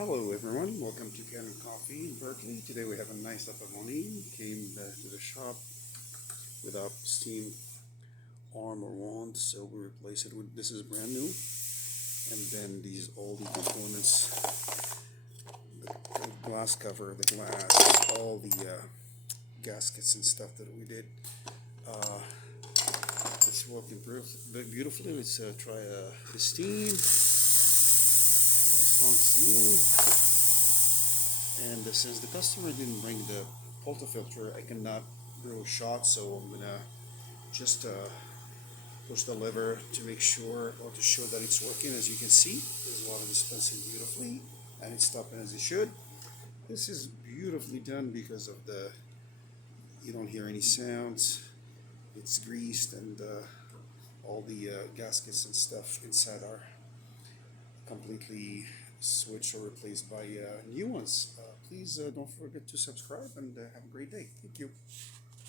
Hello everyone, welcome to Kanen Coffee in Berkeley. Today we have a nice cup of morning. Came back to the shop without steam arm or wand, so we replace it with this is brand new. And then these all the components, the glass cover, the glass, all the gaskets and stuff that we did. Uh, it's working beautifully. Let's try the steam, strong steam. And since the customer didn't bring the filter, I cannot brew a shot, so I'm gonna just push the lever to make sure or to show that it's working. As you can see, there's water dispensing beautifully, and it's stopping as it should. This is beautifully done because of the you don't hear any sounds. It's greased, and all the gaskets and stuff inside are completely switched or replaced by new ones. Please don't forget to subscribe and have a great day. Thank you.